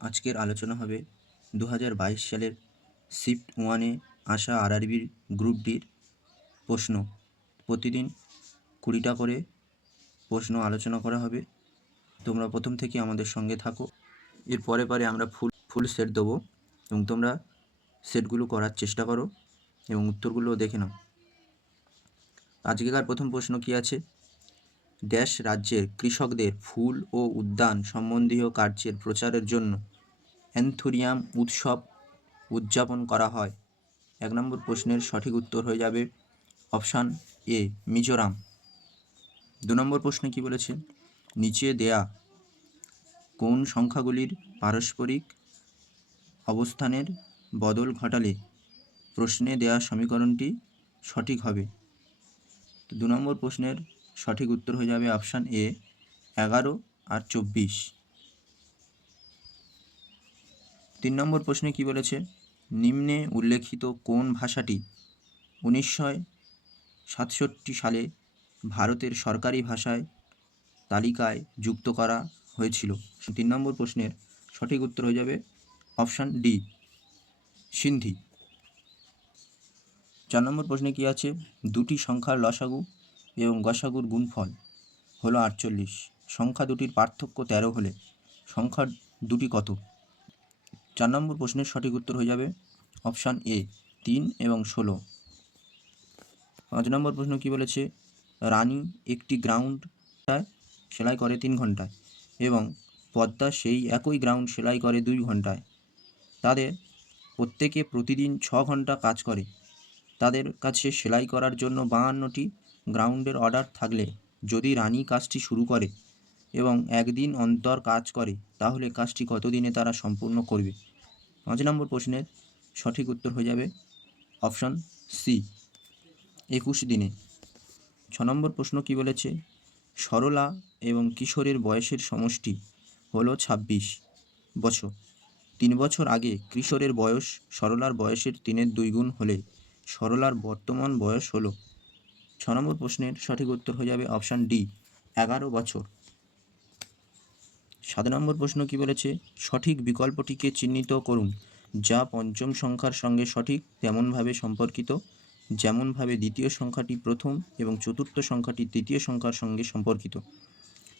আজকের আলোচনা হবে 2022 সালের শিফট 1-এ আসা আরআরবির গ্রুপ ডির প্রশ্ন। প্রতিদিন 20টা করে প্রশ্ন আলোচনা করা হবে। তোমরা প্রথম থেকে আমাদের সঙ্গে থাকো। এর পরে আমরা ফুল সেট দেবো এবং তোমরা সেটগুলো করার চেষ্টা করো এবং উত্তরগুলো দেখে নাও। আজকেকার প্রথম প্রশ্ন কি আছে? ড্যাশ রাজ্যের কৃষকদের ফুল ও উদ্যান সম্বন্ধীয় কার্যের প্রচারের জন্য অ্যান্থুরিয়াম উৎসব উদযাপন করা হয়। 1 নম্বর প্রশ্নের সঠিক উত্তর হয়ে যাবে অপশান এ, মিজোরাম। 2 নম্বর প্রশ্নে কি বলেছে? নিচে দেয়া কোন সংখ্যাগুলির পারস্পরিক অবস্থানের বদল ঘটালে প্রশ্নে দেয়া সমীকরণটি সঠিক হবে? 2 নম্বর প্রশ্নের সঠিক উত্তর হয়ে যাবে অপশান এ, 11 আর 24। 3 নম্বর প্রশ্নে কি বলেছে? নিম্নে উল্লেখিত কোন ভাষাটি 1967 সালে ভারতের সরকারি ভাষায় তালিকায় যুক্ত করা হয়েছিল? 3 নম্বর প্রশ্নের সঠিক উত্তর হয়ে যাবে অপশান ডি, সিন্ধি। 4 নম্বর প্রশ্নে কি আছে? দুটি সংখ্যার লসাগু এবং গসাগুর গুণফল হলো 48। সংখ্যা দুটির পার্থক্য 13 হলে সংখ্যা দুটি কত? 4 নম্বর প্রশ্নের সঠিক উত্তর হয়ে যাবে অপশান এ, 3 এবং 16। 5 নম্বর প্রশ্ন কি বলেছে? রানী একটি গ্রাউন্ডটায় সেলাই করে 3 ঘন্টায় এবং পদ্মা সেই একই গ্রাউন্ড সেলাই করে 2 ঘন্টায়। তাদের প্রত্যেকে প্রতিদিন 6 ঘন্টা কাজ করে। তাদের কাছে সেলাই করার জন্য 52টি গ্রাউন্ডের অর্ডার থাকলে যদি রানী কাজটি শুরু করে এবং একদিন অন্তর কাজ করে তাহলে কাজটি কত দিনে তারা সম্পূর্ণ করবে? 5 নম্বর প্রশ্নের সঠিক উত্তর হয়ে যাবে অপশান সি, 21 দিনে। 6 নম্বর প্রশ্ন কি বলেছে? সরলা এবং কিশোরের বয়সের সমষ্টি হলো 26 বছর। 3 বছর আগে কিশোরের বয়স সরলার বয়সের 3-এর 2 গুণ হলে সরলার বর্তমান বয়স হলো? 6 নম্বর প্রশ্নের সঠিক উত্তর হয়ে যাবে অপশান ডি, 11 বছর। 7 নম্বর প্রশ্ন কি বলেছে? সঠিক বিকল্পটিকে চিহ্নিত করুন যা পঞ্চম সংখ্যার সঙ্গে সঠিক তেমনভাবে সম্পর্কিত যেমনভাবে দ্বিতীয় সংখ্যাটি প্রথম এবং চতুর্থ সংখ্যাটি তৃতীয় সংখ্যার সঙ্গে সম্পর্কিত।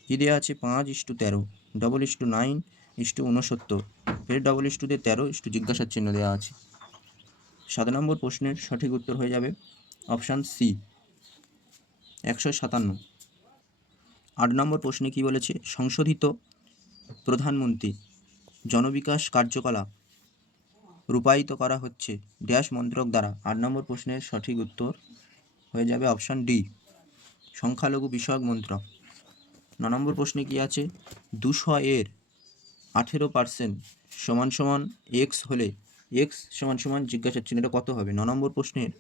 কি দেওয়া আছে? 5:13, 9:9, 69, ফের 13, জিজ্ঞাসার চিহ্ন দেওয়া আছে। 7 নম্বর প্রশ্নের সঠিক উত্তর হয়ে যাবে অপশান সি, 157। 8 নম্বর প্রশ্নে কি বলেছে? সংশোধিত প্রধানমন্ত্রী জনবিকাশ কার্যকলাপ রূপায়িত করা হচ্ছে ড্যাশ মন্ত্রক দ্বারা। 8 নম্বর প্রশ্নের সঠিক উত্তর হয়ে যাবে অপশান ডি, সংখ্যালঘু বিষয়ক মন্ত্রক। 9 নম্বর প্রশ্নে কি আছে? 200 এর 18% সমান এক্স হলে এক্স সমান জিজ্ঞাসার চিহ্নটা কত হবে? 9 নম্বর প্রশ্নের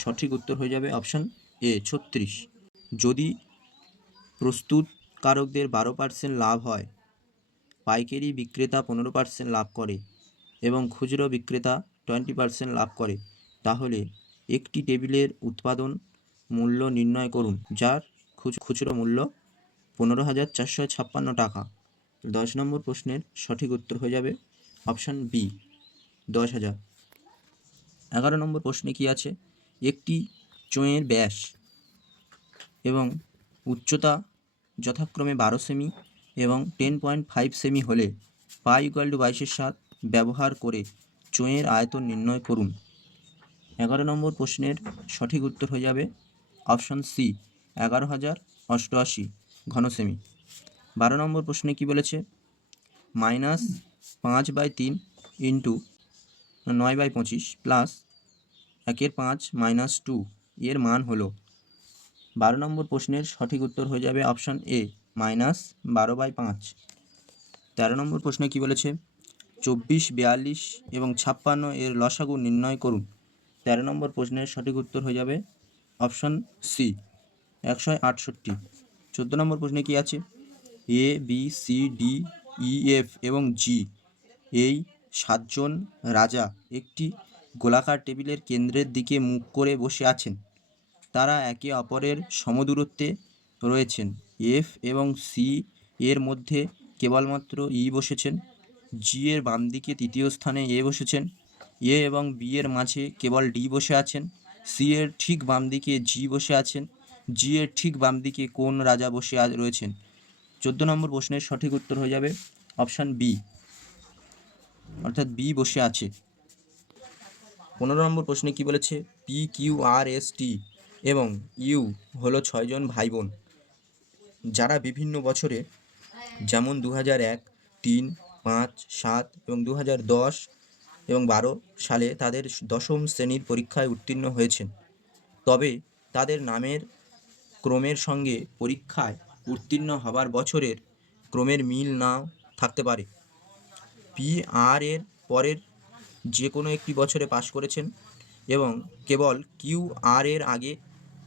সঠিক উত্তর হয়ে যাবে অপশান এ, 36। যদি প্রস্তুতকারকদের 12% লাভ হয়, পাইকারি বিক্রেতা 15% লাভ করে এবং খুচরো বিক্রেতা 20% লাভ করে, তাহলে একটি টেবিলের উৎপাদন মূল্য নির্ণয় করুন যার খুচরো মূল্য 15,456 টাকা। 10 নম্বর প্রশ্নের সঠিক উত্তর হয়ে যাবে অপশান বি, 10,000। 11 নম্বর প্রশ্নে কি আছে? একটি চোঙের ব্যাস এবং উচ্চতা যথাক্রমে 12 সেমি এবং 10.5 সেমি হলে পাই = 22/7 ব্যবহার করে চোঙের আয়তন নির্ণয় করুন। 11 নম্বর প্রশ্নের সঠিক উত্তর হয়ে যাবে অপশান সি, 11,088 ঘন সেমি। 12 নম্বর প্রশ্নে কি বলেছে? -5/3 ইন্টু 9/25 প্লাস 1/5 - 2 এর মান হলো? 12 নম্বর প্রশ্নের সঠিক উত্তর হয়ে যাবে অপশান এ, -12/5। 13 নম্বর প্রশ্নে কি বলেছে? 24, 42 এবং 56 এর লসাগু নির্ণয় করুন। 13 নম্বর প্রশ্নের সঠিক উত্তর হয়ে যাবে অপশান সি, 168। 14 নম্বর প্রশ্নে কি আছে? এ, বি, সি, ডি, ই, এফ এবং জি এই 7 জন রাজা একটি গোলাকার টেবিলের কেন্দ্রের দিকে মুখ করে বসে আছেন। তারা একে অপরের সমদূরত্বে রয়েছেন। এফ এবং সি এর মধ্যে কেবলমাত্র ই বসেছেন। জি এর বাম দিকে তৃতীয় স্থানে এ বসেছেন, এ এবং বি এর মাঝে কেবল ডি বসে আছেন, সি এর ঠিক বাম দিকে জি বসে আছেন, জি এর ঠিক বাম দিকে কোন রাজা বসে রয়েছেন? 14 নম্বর প্রশ্নের সঠিক উত্তর হয়ে যাবে অপশান বি, অর্থাৎ বি বসে আছে। 15 নম্বর প্রশ্নে কি বলেছে? P Q R S T এবং ইউ হলো 6 জন ভাই বোন, যারা বিভিন্ন বছরে যেমন 2001, 3, 5, 7 এবং 2010 এবং 12 সালে তাদের 10ম শ্রেণীর পরীক্ষায় উত্তীর্ণ হয়েছেন। তবে তাদের নামের ক্রমের সঙ্গে পরীক্ষায় উত্তীর্ণ হবার বছরের ক্রমের মিল নাও থাকতে পারে। পি আর এর পরের যে কোনো একটি বছরে পাশ করেছেন এবং কেবল কিউ আর এর আগে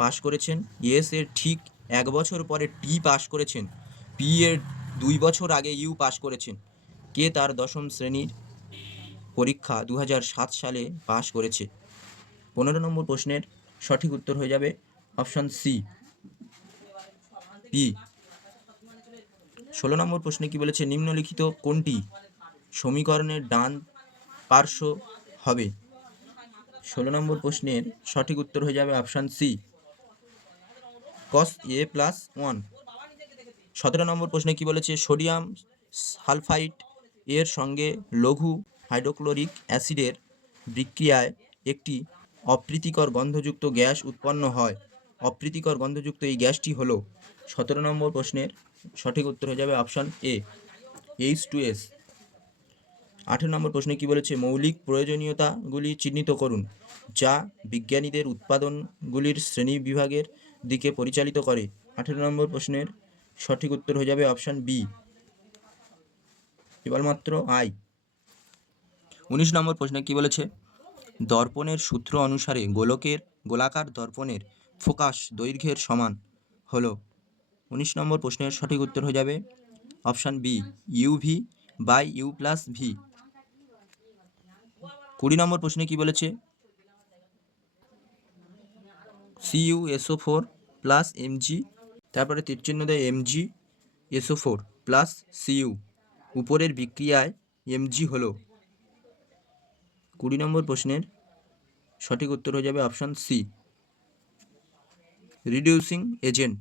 পাশ করেছেন। এস এর ঠিক 1 বছর পরে টি পাশ করেছেন। পি এর 2 বছর আগে ইউ পাশ করেছেন। কে তার 10ম শ্রেণীর পরীক্ষা 2007 সালে পাশ করেছে? 15 নম্বর প্রশ্নের সঠিক উত্তর হয়ে যাবে অপশান সি, পি। 16 নম্বর প্রশ্নে কি বলেছে? নিম্নলিখিত কোনটি সমীকরণের ডান পার্শ্ব হবে? 16 নম্বর প্রশ্নের সঠিক উত্তর হয়ে যাবে option C, cos a plus 1। 17 নম্বর প্রশ্নে কি বলেছে? সোডিয়াম সালফাইড এর সঙ্গে লঘু হাইড্রোক্লোরিক অ্যাসিডের বিক্রিয়ায় একটি অপ্রীতিকর গন্ধযুক্ত গ্যাস উৎপন্ন হয়। অপ্রীতিকর গন্ধযুক্ত এই গ্যাসটি হলো। 17 নম্বর প্রশ্নের সঠিক উত্তর হয়ে যাবে অপশান এ, H2S। 18 নম্বর প্রশ্নে কি বলেছে? মৌলিক প্রয়োজনীয়তাগুলি চিহ্নিত করুন, যা বিজ্ঞানীদের উৎপাদনগুলির শ্রেণী বিভাগের দিকে পরিচালিত করে। 18 নম্বর প্রশ্নের সঠিক উত্তর হয়ে যাবে অপশান বি, কেবলমাত্র আই। 19 নম্বর প্রশ্নে কি বলেছে? দর্পণের সূত্র অনুসারে গোলাকার দর্পণের ফোকাস দৈর্ঘ্যের সমান হলো। 19 নম্বর প্রশ্নের সঠিক উত্তর হয়ে যাবে option B, UV by U plus V. 20 নম্বর প্রশ্নে কি বলেছে? CuSO4 প্লাস Mg, তারপরে তীরচিহ্ন দেয় MgSO4 প্লাস Cu, উপরের বিক্রিয়ায় Mg হলো। 20 নম্বর প্রশ্নের সঠিক উত্তর হয়ে যাবে অপশান সি, রিডিউসিং এজেন্ট।